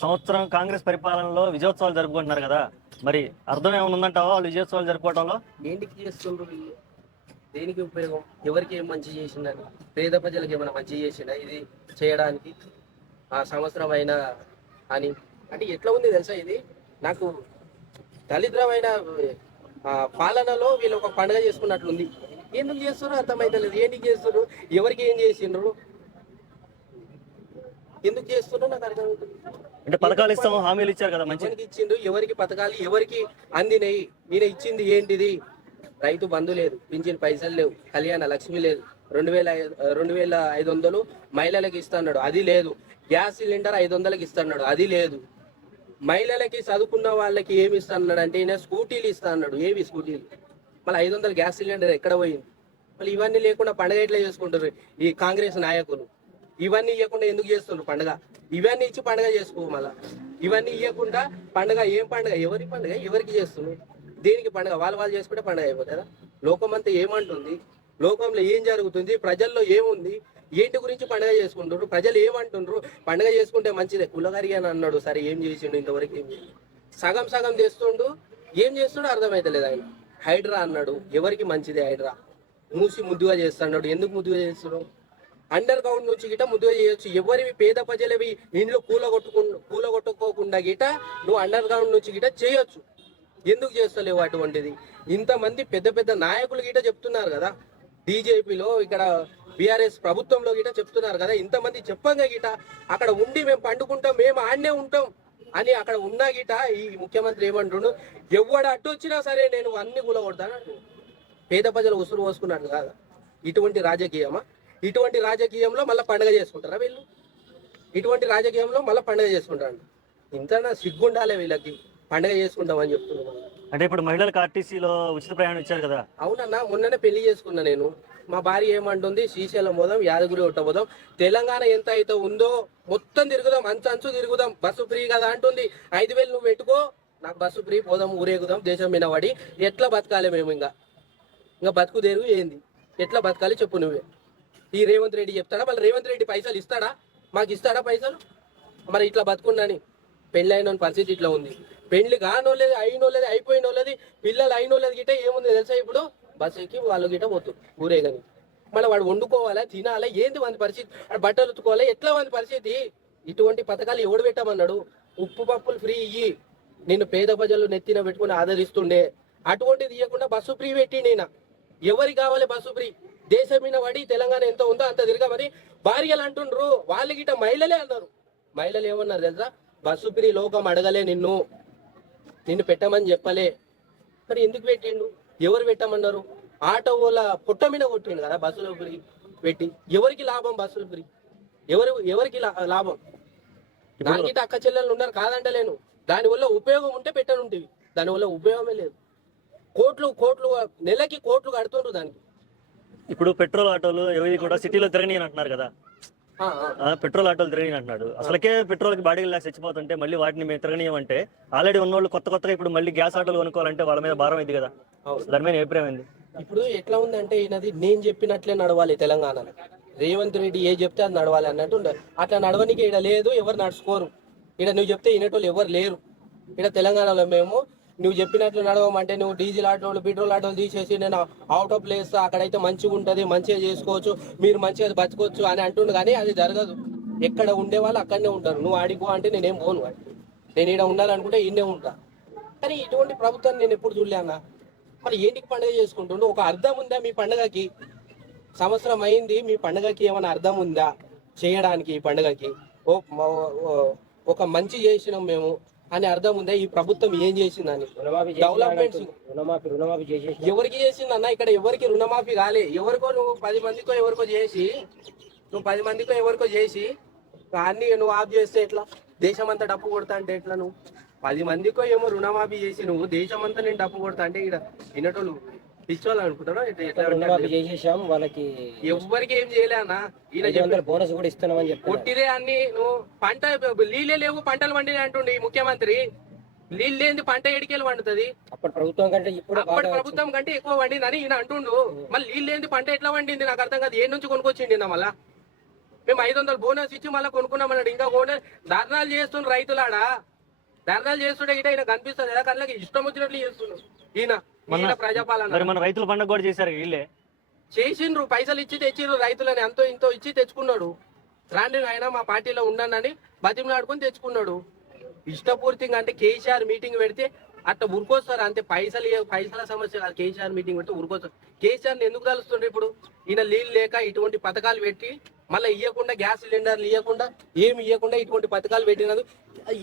సంవత్సరం కాంగ్రెస్ పరిపాలనలో విజయోత్సవాలు జరుపుకుంటున్నారు కదా, మరి అర్థం ఏమైనా ఉందంటావా వాళ్ళు విజయోత్సవాలు జరుపుకోవడంలో? ఏంటికి చేస్తుండ్రు వీళ్ళు? దేనికి ఉపయోగం? ఎవరికి ఏం మంచి చేసిందని? పేద ప్రజలకు ఏమైనా మంచి చేసిందా ఇది చేయడానికి? ఆ సంవత్సరం అయినా అని అంటే ఎట్లా ఉంది తెలుసా ఇది? నాకు దళిద్రమైన పాలనలో వీళ్ళు ఒక పండుగ చేసుకున్నట్లుంది. ఎందుకు చేస్తున్నారు అర్థమైతలేదు. ఏంటికి చేస్తున్నారు? ఎవరికి ఏం చేసిండ్రు? ఎందుకు చేస్తున్నారు నాకు అర్థమవుతుంది. అంటే పథకాలు ఇస్తాము హామీలు ఇచ్చారు కదా, మంచి ఎవరికి ఇచ్చిండు? ఎవరికి పథకాలు ఎవరికి అందినాయి? ఈయన ఇచ్చింది ఏంటిది? రైతు బంధు లేదు, పింఛన్ పైసలు లేవు, కళ్యాణ లక్ష్మి లేదు, 2,500 మహిళలకు ఇస్తున్నాడు, అది లేదు. గ్యాస్ సిలిండర్ 500కి ఇస్తున్నాడు, అది లేదు. మహిళలకి చదువుకున్న వాళ్ళకి ఏమి ఇస్తున్నాడు అంటే ఈయన స్కూటీలు ఇస్తా అన్నాడు. ఏవి స్కూటీలు? మళ్ళీ 500 గ్యాస్ సిలిండర్ ఎక్కడ పోయింది? మళ్ళీ ఇవన్నీ లేకుండా పండుగ ఎట్లా చేసుకుంటారు ఈ కాంగ్రెస్ నాయకులు? ఇవన్నీ ఇవ్వకుండా ఎందుకు చేస్తున్నారు పండుగ? ఇవన్నీ ఇచ్చి పండుగ చేసుకో. మళ్ళా ఇవన్నీ ఇవ్వకుండా పండుగ ఏం పండుగ? ఎవరి పండుగ ఎవరికి చేస్తున్నారు? దేనికి పండుగ? వాళ్ళు చేసుకుంటే పండుగ అయిపోతుందా? లోకం అంతా ఏమంటుంది? లోకంలో ఏం జరుగుతుంది? ప్రజల్లో ఏముంది? ఏంటి గురించి పండుగ చేసుకుంటారు? ప్రజలు ఏమంటుండ్రు? పండుగ చేసుకుంటే మంచిదే. కులగారి అని అన్నాడు, సరే ఏం చేసిండు? ఇంతవరకు ఏం చేసిండు? సగం సగం చేస్తుండు. ఏం చేస్తుండో అర్థమైతలేదు. ఆయన హైడ్రా అన్నాడు, ఎవరికి మంచిదే హైడ్రా? మూసి ముద్దుగా చేస్తున్నాడు. ఎందుకు ముద్దుగా చేస్తున్నాడు? అండర్ గ్రౌండ్ నుంచి గిట ముద్దుగా చేయొచ్చు. ఎవరివి పేద ప్రజలవి ఇంట్లో కూలగొట్టుకోకుండా గిట నువ్వు అండర్ గ్రౌండ్ నుంచి గిట చేయొచ్చు. ఎందుకు చేస్తలేవు అటువంటిది? ఇంతమంది పెద్ద పెద్ద నాయకులు గిట చెప్తున్నారు కదా, బీజేపీలో ఇక్కడ బీఆర్ఎస్ ప్రభుత్వంలో గిట చెప్తున్నారు కదా, ఇంతమంది చెప్పంగా గిట అక్కడ ఉండి మేము పండుకుంటాం, మేము ఆడనే ఉంటాం అని అక్కడ ఉన్నా గిట ఈ ముఖ్యమంత్రి ఏమంటుండు? ఎవడు అడ్డు వచ్చినా సరే నేను అన్ని కూలగొడతాను. పేద ప్రజలు ఉసురు పోసుకున్నట్లు కాదా? ఇటువంటి రాజకీయమా? ఇటువంటి రాజకీయంలో మళ్ళీ పండుగ చేసుకుంటారా వీళ్ళు? ఇటువంటి రాజకీయంలో మళ్ళీ పండుగ చేసుకుంటారు. ఇంత సిగ్గుండాలే వీళ్ళకి పండుగ చేసుకుంటామని చెప్తున్నాను. అంటే ఇప్పుడు మహిళలకు ఆర్టీసీలో ఉచిత ప్రయాణం ఇచ్చారు కదా. అవునన్నా, మొన్ననే పెళ్లి చేసుకున్నా నేను. మా భార్య ఏమంటుంది? శ్రీశైలం పోదాం, యాదగిరి గుట్ట పోదాం, తెలంగాణ ఎంత అయితే ఉందో మొత్తం తిరుగుదాం, అంచు తిరుగుదాం, బస్సు ఫ్రీ కదా అంటుంది. 5,000 నువ్వు పెట్టుకో, నాకు బస్సు ఫ్రీ, పోదాం, ఊరేగుదాం, దేశం మీద పడి. ఎట్లా బతకాలి మేము? ఇంకా బతుకు తెరుగు ఏంది? ఎట్లా బతకాలి చెప్పు నువ్వే. ఈ రేవంత్ రెడ్డి చెప్తాడా? మళ్ళీ రేవంత్ రెడ్డి పైసలు ఇస్తాడా? మాకు ఇస్తాడా పైసలు? మరి ఇట్లా బతుకున్నాని పెళ్ళి అయిన పరిస్థితి ఇట్లా ఉంది. పెళ్లి కానోలేదు, అయినోలేదు, అయిపోయినోళ్ళది, పిల్లలు అయినోళ్ళది గిట ఏముంది తెలుసా? ఇప్పుడు బస్సు ఎక్కి వాళ్ళు గిట పోతు ఊరేగని. మళ్ళీ వాడు వండుకోవాలా, తినాలా, ఏంది వంది పరిస్థితి? వాడు బట్టలు ఉతుకోవాలా, ఎట్లా వంది పరిస్థితి? ఇటువంటి పథకాలు ఎవడు పెట్టమన్నాడు? ఉప్పు పప్పులు ఫ్రీ ఇయ్యి, నేను పేద ప్రజలు నెత్తిన పెట్టుకుని ఆదరిస్తుండే. అటువంటిది ఇవ్వకుండా బస్సు ఫ్రీ పెట్టి నేను ఎవరికి కావాలి బస్సు ఫ్రీ? దేశం మీద పడి తెలంగాణ ఎంత ఉందో అంత తిరగమని భార్యలు అంటుండ్రు. వాళ్ళు గిట మహిళలే అన్నారు. మహిళలు ఏమన్నారు తెలుసా? బస్సు ఫ్రీ లోకం అడగలే, నిన్ను పెట్టమని చెప్పలే. మరి ఎందుకు పెట్టిండు? ఎవరు పెట్టమన్నారు? ఆటో వాళ్ళ పుట్ట మీద కొట్టిండు కదా బస్సులు ఫ్రీ పెట్టి. ఎవరికి లాభం బస్సులు ఫ్రీ? ఎవరికి లాభం? దానికి అక్క చెల్లెలు ఉన్నారు కాదంటలేను. దానివల్ల ఉపయోగం ఉంటే పెట్టనుంటివి, దానివల్ల ఉపయోగమే లేదు. కోట్లు నెలకి కోట్లు కడుతుండ్రు దానికి. ఇప్పుడు పెట్రోల్ ఆటోలు ఏవి కూడా సిటీలో తిరగని అంటున్నారు కదా, పెట్రోల్ ఆటోలు తిరగని అంటున్నాడు. అసలుకే పెట్రోల్ కి బాడీ గ్లాస్ చచ్చిపోతుంటే మళ్ళీ వాటిని మేము తిరగనీయమంటే ఆల్రెడీ ఉన్నోళ్ళు కొత్తగా ఇప్పుడు మళ్ళీ గ్యాస్ ఆటోలు కొనుక్కోవాలంటే వాళ్ళ మీద భారం అయింది కదా. దాని మీద అభిప్రాయం ఏంది? ఇప్పుడు ఎట్లా ఉందంటే ఈయనది నేను చెప్పినట్లే నడవాలి తెలంగాణలో. రేవంత్ రెడ్డి ఏ చెప్తే అది నడవాలి అన్నట్టు. అట్లా నడవనికి ఇక్కడ లేదు, ఎవరు నడుచుకోరు. ఇక్కడ నువ్వు చెప్తే వినేటోళ్ళు ఎవరు లేరు. ఇక్కడ తెలంగాణలో మేము నువ్వు చెప్పినట్లు నడవమంటే నువ్వు డీజిల్ ఆటోలు, పెట్రోల్ ఆటోలు తీసేసి నేను అవుట్ ఆఫ్ ప్లేస్ అక్కడైతే మంచిగా ఉంటుంది, మంచిగా చేసుకోవచ్చు, మీరు మంచిగా బతకొచ్చు అని అంటుండు. కానీ అది జరగదు. ఎక్కడ ఉండే వాళ్ళు అక్కడనే ఉంటారు. నువ్వు ఆడిపో అంటే నేనేం పోను. నేను ఇక్కడ ఉండాలనుకుంటే ఈయనే ఉంటా. కానీ ఇటువంటి ప్రభుత్వాన్ని నేను ఎప్పుడు చూడలే అన్న. మరి ఏంటికి పండుగ చేసుకుంటుండు? ఒక అర్థం ఉందా మీ పండుగకి? సంవత్సరం అయింది, మీ పండుగకి ఏమైనా అర్థం ఉందా చేయడానికి? ఈ పండుగకి ఒక మంచి చేసినాం మేము అని అర్థం ఉందా? ఈ ప్రభుత్వం ఏం చేసిందని? డెవలప్మెంట్స్ ఎవరికి చేసింది అన్న? ఇక్కడ ఎవరికి రుణమాఫీ కాలే. ఎవరికో నువ్వు 10 మందికో ఎవరికో చేసి అన్ని నువ్వు ఆఫ్ చేస్తే ఎట్లా? దేశం అంతా డప్పు కొడతా అంటే ఎట్లా? నువ్వు 10 మందికో ఏమో రుణమాఫీ చేసి నువ్వు దేశం అంతా నేను డప్పు కొడతా అంటే ఇక్కడ వినటోళ్ళు పిచ్చోళ్ళు అనుకుంటారు. చేసేసాం వాళ్ళకి, ఎవరికి ఏం చేయలే అన్న. ఈయన బోనస్ కూడా ఇస్తున్నామని చెప్పి కొట్టిదే అన్ని. నువ్వు పంట నీళ్ళే లేవు, పంటలు పండినాయి అంటుండే ఈ ముఖ్యమంత్రి. నీళ్ళు లేని పంట ఎడికెళ్ళి పండుతుంది? అప్పటి ప్రభుత్వం కంటే ఎక్కువ పండిందని ఈయన అంటుండు. మళ్ళీ నీళ్ళు లేని పంట ఎట్లా పండింది నాకు అర్థం కాదు. ఏ నుంచి కొనుక్కొచ్చిండి మళ్ళా? మేము 500 బోనస్ ఇచ్చి మళ్ళీ కొనుక్కున్నామన్నాడు. ఇంకా ధర్నాలు చేస్తున్న రైతులాడా, ధర్నాలు చేస్తుంటే ఇట ఈయన కనిపిస్తుంది కదా, కళ్ళకి ఇష్టం వచ్చినట్లు చేస్తున్నాడు ఈయన ప్రజాపాలన. మరి మన రైతుల పండుగ కూడా చేశారు వీళ్ళే, చేసిండ్రు, పైసలు ఇచ్చి తెచ్చిర్రు, రైతులని ఎంతో ఇంతో ఇచ్చి తెచ్చుకున్నాడు. రాండి ఆయన మా పార్టీలో ఉన్నానని బతిమలాడుకొని తెచ్చుకున్నాడు. ఇష్టపూర్తిగా అంటే కేసీఆర్ మీటింగ్ పెడితే అట్లా ఉరుకొస్తారు అంతే. పైసల సమస్య కాదు, కేసీఆర్ మీటింగ్ పెడితే ఉరుకొస్తారు. కేసీఆర్ని ఎందుకు కలుస్తుండ్రు ఇప్పుడు? ఈయన నీళ్ళు లేక ఇటువంటి పథకాలు పెట్టి మళ్ళీ ఇవ్వకుండా, గ్యాస్ సిలిండర్లు ఇవ్వకుండా, ఏమి ఇవ్వకుండా ఇటువంటి పథకాలు పెట్టినది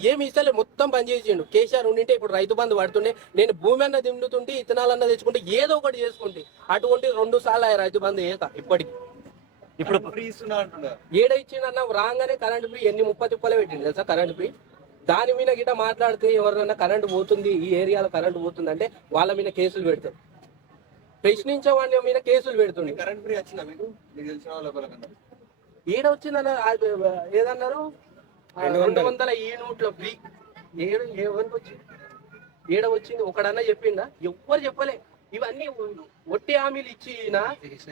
ఏమి ఇస్తలే, మొత్తం బంద్ చేసిండు. కేసీఆర్ ఉండింటే ఇప్పుడు రైతు బంధు పడుతుండే, నేను భూమి అన్న దిండుతుంటే, ఇత్తనాలన్నా తెచ్చుకుంటే, ఏదో ఒకటి చేసుకుంటే. అటువంటి 2 సార్లు రైతు బంధు ఏక ఇప్పటికి. ఇప్పుడు ఏడ ఇచ్చిండన్న రాగానే కరెంట్ ఫ్రీ ఎన్ని 30 తిప్పలే పెట్టింది తెలుసా కరెంట్ ఫ్రీ. దాని మీద గిట్ట మాట్లాడితే ఎవరినన్నా కరెంట్ పోతుంది, ఈ ఏరియాలో కరెంట్ పోతుంది అంటే వాళ్ళ మీద కేసులు పెడతారు. ప్రశ్నించే వాళ్ళ మీద కేసులు పెడుతుంది. కరెంట్ ఫ్రీ వచ్చిందా మీకు? మీకు తెలిసిన వాళ్ళ ఏడ వచ్చిందన్న ఏదన్నారు 200 యూనిట్ల ఫ్రీ. ఎవరికి వచ్చింది? ఏడ వచ్చింది? ఒకడన్నా చెప్పిందా? ఎవ్వరు చెప్పలే. ఇవన్నీ ఒట్టి హామీలు ఇచ్చిన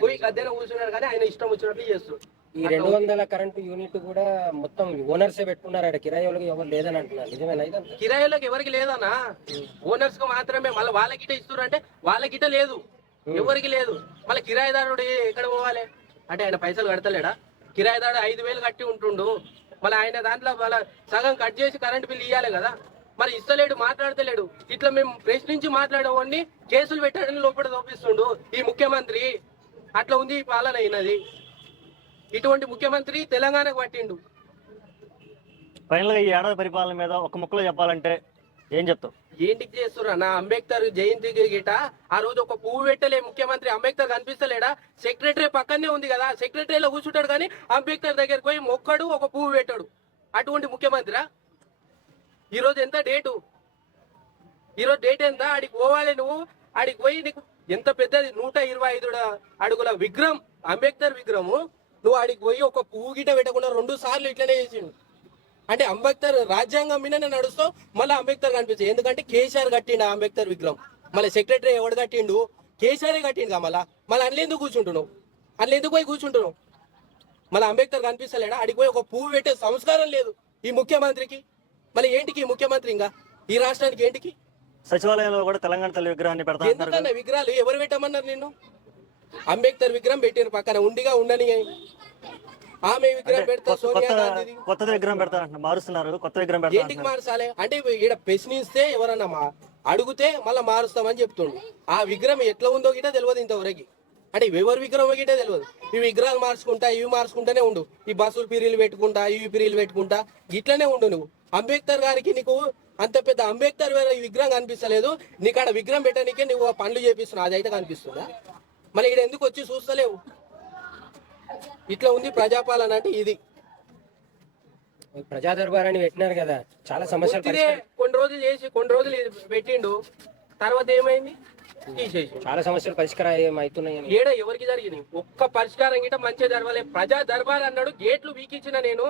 పోయి గద్దెన కూర్చున్నాడు, కానీ ఆయన ఇష్టం వచ్చినట్లు చేస్తాడు. ఈ 200 కరెంట్ యూనిట్ కూడా మొత్తం ఓనర్సే పెట్టుకున్నారు, అక్కడ కిరాయి వాళ్ళకి ఎవరు లేదని అంటున్నారు. నిజమేనా? ఇదంతా కిరాయిలోకి ఎవరికి లేదన్నా, ఓనర్స్ కు మాత్రమే. మళ్ళీ వాళ్ళకిట ఇస్తున్నారు అంటే వాళ్ళకిట లేదు, ఎవరికి లేదు. మళ్ళీ కిరాయిదారుడు ఎక్కడ పోవాలి అంటే ఆయన పైసలు కడతలేడా? కిరాయిదారు 5,000 కట్టి ఉంటుండు, మళ్ళీ ఆయన దాంట్లో మళ్ళీ సగం కట్ చేసి కరెంట్ బిల్ ఇవ్వాలి కదా. మరి ఇస్తలేడు, మాట్లాడతలేడు. ఇట్లా మేము ప్రశ్నించి మాట్లాడేవాడిని కేసులు పెట్టాడని లోపల చూపిస్తుండు ఈ ముఖ్యమంత్రి. అట్లా ఉంది ఈ పాలన అయినది. ఇటువంటి ముఖ్యమంత్రి తెలంగాణకు పట్టిండు. ఫైనల్ గా ఈ ఏడాది పరిపాలన మీద ఒక ముక్కలో చెప్పాలంటే ఏం చెప్తావు? ఏంటికి చేస్తున్నా నా అంబేద్కర్ జయంతి గిట ఆ రోజు ఒక పువ్వు పెట్టలే ముఖ్యమంత్రి. అంబేద్కర్ కనిపిస్తలేడా? సెక్రటరీ పక్కనే ఉంది కదా, సెక్రటరీలో కూర్చుంటాడు కానీ అంబేద్కర్ దగ్గరికి పోయి మొక్కడు, ఒక పువ్వు పెట్టాడు. అటువంటి ముఖ్యమంత్రిరా? ఈరోజు ఎంత డేటు? ఈరోజు డేట్ ఎంత? ఆడికి పోవాలి నువ్వు. ఆడికి పోయి నీకు ఎంత పెద్దది 125 అడుగుల విగ్రహం, అంబేద్కర్ విగ్రహము. నువ్వు ఆడికి పోయి ఒక పువ్వు గిట పెట్టకుండా 2 సార్లు ఇట్లనే చేసిండు. అంటే అంబేద్కర్ రాజ్యాంగం మీద నడుస్తావు, మళ్ళీ అంబేద్కర్ కనిపిస్తుంది. ఎందుకంటే కేసీఆర్ కట్టిండు అంబేద్కర్ విగ్రహం. మళ్ళీ సెక్రటరీ ఎవడు కట్టిండు? కేసీఆర్ కట్టిండు. మళ్ళీ అందులో ఎందుకు కూర్చుంటున్నావు? అందులో ఎందుకు పోయి కూర్చుంటున్నావు? మళ్ళీ అంబేద్కర్ కనిపిస్తలేడా? ఆడికి పోయి ఒక పువ్వు పెట్టే సంస్కారం లేదు ఈ ముఖ్యమంత్రికి. మళ్ళీ ఏంటికి ఈ ముఖ్యమంత్రి? ఇంకా ఈ రాష్ట్రానికి ఏంటికి? సచివాలయంలో కూడా తెలంగాణ తల్లి విగ్రహాన్ని పెడతా ఎందుకన్నా విగ్రహాలు ఎవరు పెట్టమన్నారు నిన్ను? అంబేద్కర్ విగ్రహం పెట్టారు పక్కన, ఉండిగా ఉండని. ఆమె విగ్రహం పెడతా, సోనియా గాంధీ కొత్త విగ్రహం పెడతా మారుస్తున్నారు. కొత్త విగ్రహం పెడతా ఏంటికి మార్చాలి అంటే ఇక్కడ ప్రశ్నిస్తే ఎవరన్నా అడిగితే మళ్ళీ మారుస్తామని చెప్తుండు. ఆ విగ్రహం ఎట్లా ఉందో గిట తెలియదు ఇంతవరకు. అంటే ఎవరి విగ్రహం గిట తెలియదు. ఈ విగ్రహాలు మార్చుకుంటా, ఇవి మార్చుకుంటానే ఉండు. ఈ బస్సులు పిరీలు పెట్టుకుంటా, ఇవి పిరీలు పెట్టుకుంటా, ఇట్లనే ఉండు నువ్వు. అంబేద్కర్ గారికి నీకు అంత పెద్ద అంబేద్కర్ వేరే విగ్రహం కనిపిస్తలేదు, నీకు ఆడ విగ్రహం పెట్టడానికే నువ్వు పనులు చేపిస్తున్నావు, అదైతే కనిపిస్తుందా? మళ్ళీ ఇక్కడ ఎందుకు వచ్చి చూస్తలేవు? ఇట్లా ఉంది ప్రజాపాలన అంటే ఇది. ప్రజా దర్బారాన్ని పెట్టినారు కదా, చాలా సమస్యలు కొన్ని రోజులు చేసి కొన్ని రోజులు పెట్టిండు, తర్వాత ఏమైంది? తీసేసి చాలా సమస్యలు పరిష్కారం అవుతున్నాయి. ఏడ ఎవరికి జరిగింది? ఒక్క పరిష్కారం గిట్ట మంచిగా జరగలే. ప్రజా దర్బార్ అన్నాడు, గేట్లు వీకిచ్చిన నేను.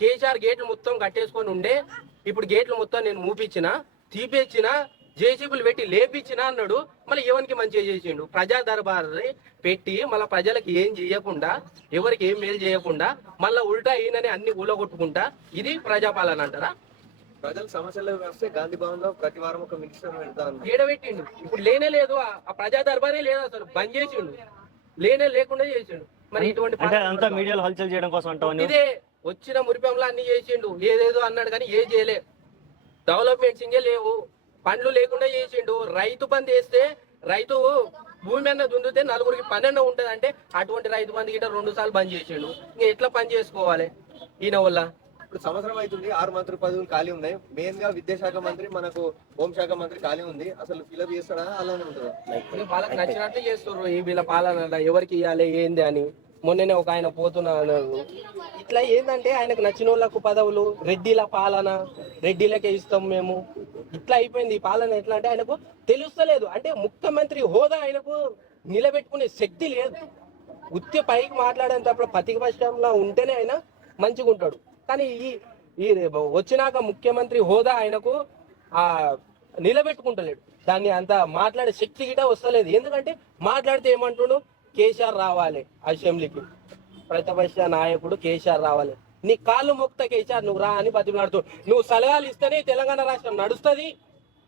కేసీఆర్ గేట్లు మొత్తం కట్టేసుకొని ఉండే, ఇప్పుడు గేట్లు మొత్తం నేను మూపించిన, తీపిచ్చిన, జేసీబీలు పెట్టి లేపించిన అన్నాడు. మళ్ళీ ఎవరికి మంచిగా చేసిండు? ప్రజా దర్బార్ పెట్టి మళ్ళీ ప్రజలకు ఏం చేయకుండా, ఎవరికి ఏం మేలు చేయకుండా, మళ్ళీ ఉల్టా ఈయనని అన్ని ఊలగొట్టుకుంటా, ఇది ప్రజాపాలన అంటారా? ప్రజల సమస్యలు వస్తే గాంధీ భవన్ లో ప్రతి వారం ఒక మినిస్టర్ పెడతాను. ఏడబెట్టిండు. ఇప్పుడు లేనే లేదు, ఆ ప్రజా దర్బారే లేదు, అసలు బంద్ చేసిండు, లేనే లేకుండా చేసిండు. మరి ఇటువంటి అంతా మీడియాలో హల్చల్ చేయడం కోసం అంటావు? ఇదే వచ్చిన మురిపంలో అన్ని చేసిండు, ఏదేదో అన్నాడు కానీ ఏ చేయలే. డెవలప్మెంట్స్ ఇంకే లేవు, పండ్లు లేకుండా చేసిండు. రైతు బంద్ వేస్తే రైతు భూమి అన్న దుందితే 4గురికి పని అన్న ఉంటది అంటే, అటువంటి రైతు బంద్ గిట్ట 2 సార్లు బంద్ చేసిండు. ఇంకా ఎట్లా పని చేసుకోవాలి ఈయన వల్ల? ఇప్పుడు సంవత్సరం అవుతుంది, 6 మంత్రి పదవులు ఖాళీ ఉన్నాయి. మెయిన్ గా విద్యాశాఖ మంత్రి, మనకు హోంశాఖ మంత్రి ఖాళీ ఉంది. అసలు ఫిలప్ చేస్తాడా అలానే ఉంటుందా? వాళ్ళకి నచ్చినట్లు చేస్తున్నారు. ఈ వీళ్ళ పాలన ఎవరికి ఇవ్వాలి ఏంది అని. మొన్ననే ఒక ఆయన పోతున్నాడు. ఇట్లా ఏంటంటే ఆయనకు నచ్చిన వాళ్ళకు పదవులు, రెడ్డిల పాలన, రెడ్డిలకే ఇస్తాం మేము, ఇట్లా అయిపోయింది ఈ పాలన. ఎట్లా అంటే ఆయనకు తెలుస్తలేదు. అంటే ముఖ్యమంత్రి హోదా ఆయనకు నిలబెట్టుకునే శక్తి లేదు. ఉత్తి పైకి మాట్లాడేటప్పుడు ప్రతిపక్షంలో ఉంటేనే ఆయన మంచిగా ఉంటాడు. కానీ ఈ వచ్చినాక ముఖ్యమంత్రి హోదా ఆయనకు నిలబెట్టుకుంటలేడు. దాన్ని అంత మాట్లాడే శక్తి గిట వస్తలేదు. ఎందుకంటే మాట్లాడితే ఏమంటుడు? కేసీఆర్ రావాలి అసెంబ్లీకి, ప్రతిపక్ష నాయకుడు కేసీఆర్ రావాలి. నీ కాళ్ళు మొక్త కేసీఆర్ నువ్వు రా అని బతిమలాడుతూ, నువ్వు సలహాలు ఇస్తేనే తెలంగాణ రాష్ట్రం నడుస్తుంది.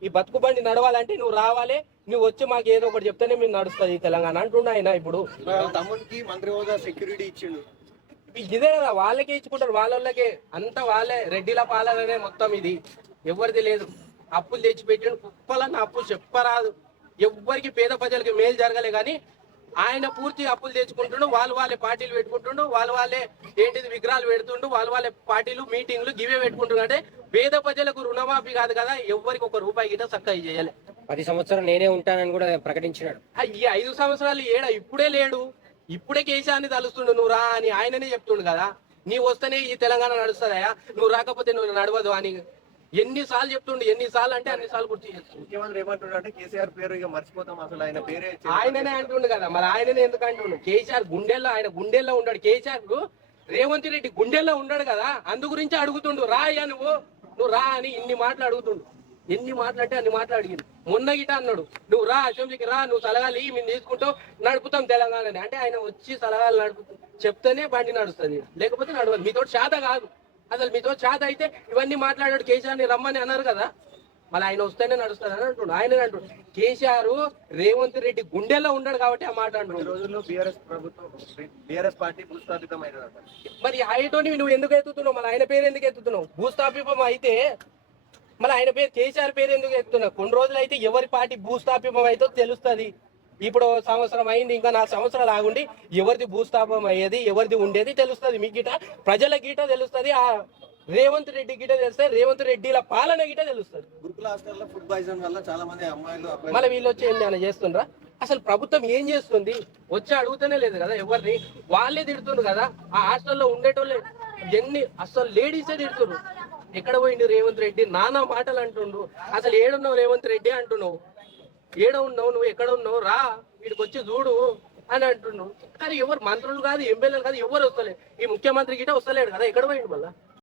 ఈ బతుకు బండి నడవాలంటే నువ్వు రావాలి, నువ్వు వచ్చి మాకు ఏదో ఒకటి చెప్తేనే మీరు నడుస్తుంది తెలంగాణ అంటున్నా ఆయన. ఇప్పుడు వాళ్ళ తమ్మునికి మంత్రి హోదా సెక్యూరిటీ ఇచ్చిండు. ఇదే కదా, వాళ్ళకే ఇచ్చుకుంటారు, వాళ్ళకే అంతా వాళ్ళే. రెడ్డిల పాలననే మొత్తం ఇది, ఎవరిది లేదు. అప్పులు తెచ్చిపెట్టిండు, కుప్పలన్న అప్పులు చెప్పరాదు. ఎవ్వరికి పేద ప్రజలకి మేలు జరగలే కానీ ఆయన పూర్తి అప్పులు తెచ్చుకుంటుండు. వాళ్ళే పార్టీలు పెట్టుకుంటుండు, వాళ్ళే ఏంటిది విగ్రహాలు పెడుతుండు, వాళ్ళే పార్టీలు మీటింగ్లు గివే పెట్టుకుంటుండు. అంటే పేద ప్రజలకు రుణమాఫీ కాదు కదా, ఎవ్వరికి ఒక రూపాయి గిట్ట చక్కగా చేయాలి. 10 సంవత్సరాలు నేనే ఉంటానని కూడా ప్రకటించినాడు. ఈ 5 సంవత్సరాలు ఏడా, ఇప్పుడే లేడు. ఇప్పుడే కేసీఆర్ని తలుస్తుండు, నువ్వు రా అని ఆయననే చెప్తుండు కదా. నీవు వస్తేనే ఈ తెలంగాణ నడుస్తుందయా, నువ్వు రాకపోతే నువ్వు నడవదు అని ఎన్నిసార్లు చెప్తుండు. ఎన్నిసార్లు అంటే అన్నిసార్లు గుర్తు చేస్తుండు. ముఖ్యమంత్రి ఏమంటుండే అంటే కేసీఆర్ పేరు ఇక మర్చిపోతాం, అసలు ఆయన పేరే ఆయననే అంటుండు కదా, మరి ఆయననే ఎందుకు అంటుండు? కేసీఆర్ గుండెల్లో, ఆయన గుండెల్లో ఉన్నాడు. కేసీఆర్ రేవంత్ రెడ్డి గుండెల్లో ఉన్నాడు కదా, అందు గురించి అడుగుతుండు. రా అయ్యా నువ్వు రా అని ఇన్ని మాటలు అడుగుతుండు. ఎన్ని మాట్లాడితే అన్ని మాటలు అడిగింది. మొన్న గిట అన్నాడు, నువ్వు రా అసెంబ్లీకి రా, నువ్వు సలహాలు మేము తీసుకుంటావు, నడుపుతాం తెలంగాణని. అంటే ఆయన వచ్చి సలహాలు చెప్తేనే బండి నడుస్తుంది, లేకపోతే నడవదు. మీతో చేత కాదు, అసలు మీతో చేత అయితే ఇవన్నీ మాట్లాడాడు. కేసీఆర్ని రమ్మని అన్నారు కదా, మళ్ళీ ఆయన వస్తేనే నడుస్తుంది అని అంటుండు. ఆయన అంటుండు కేసీఆర్ రేవంత్ రెడ్డి గుండెల్లో ఉన్నాడు కాబట్టి ఆ మాట అంటుండు. రోజుల్లో బీఆర్ఎస్ పార్టీ భూస్థాపితమైనదంట. మరి ఆయటోని నువ్వు ఎందుకు ఎత్తుతున్నావు? మళ్ళీ ఆయన పేరు ఎందుకు ఎత్తుతున్నావు? భూస్థాపితం అయితే మళ్ళీ ఆయన పేరు కేసీఆర్ పేరు ఎందుకు ఎత్తుతున్నావు? కొన్ని రోజులు అయితే ఎవరి పార్టీ భూస్థాపితం అయితే తెలుస్తుంది. ఇప్పుడు సంవత్సరం అయింది, ఇంకా 4 సంవత్సరాలు ఆగుండి ఎవరిది భూస్థాపం అయ్యేది, ఎవరిది ఉండేది తెలుస్తుంది. మీ గిట ప్రజల గీట తెలుస్తుంది, ఆ రేవంత్ రెడ్డి గిట తెలుస్తుంది, రేవంత్ రెడ్డిల పాలన గిట తెలుస్తుంది. గురుకుల హాస్టల్లో ఫుడ్ పాయిజన్ వల్ల చాలా మంది అమ్మాయిలు మళ్ళీ వీళ్ళు వచ్చి ఏమైనా చేస్తుండ్రా? అసలు ప్రభుత్వం ఏం చేస్తుంది? వచ్చి అడుగుతూనే లేదు కదా ఎవరిని. వాళ్ళే తిడుతుండ్రు కదా, ఆ హాస్టల్లో ఉండేటోళ్ళే అసలు లేడీసే తిడుతుండ్రు. ఎక్కడ పోయిండు రేవంత్ రెడ్డి? నానా మాటలు అంటుండు. అసలు ఏడున్నావు రేవంత్ రెడ్డి అంటున్నావు, ఏడ ఉన్నావు నువ్వు, ఎక్కడ ఉన్నావు, రా వీడికి వచ్చి చూడు అని అంటున్నావు. కానీ ఎవరు మంత్రులు కాదు, ఎమ్మెల్యేలు కాదు, ఎవరు వస్తలేదు. ఈ ముఖ్యమంత్రి గిట వస్తలేడు కదా, ఎక్కడ పోయిండు మళ్ళా?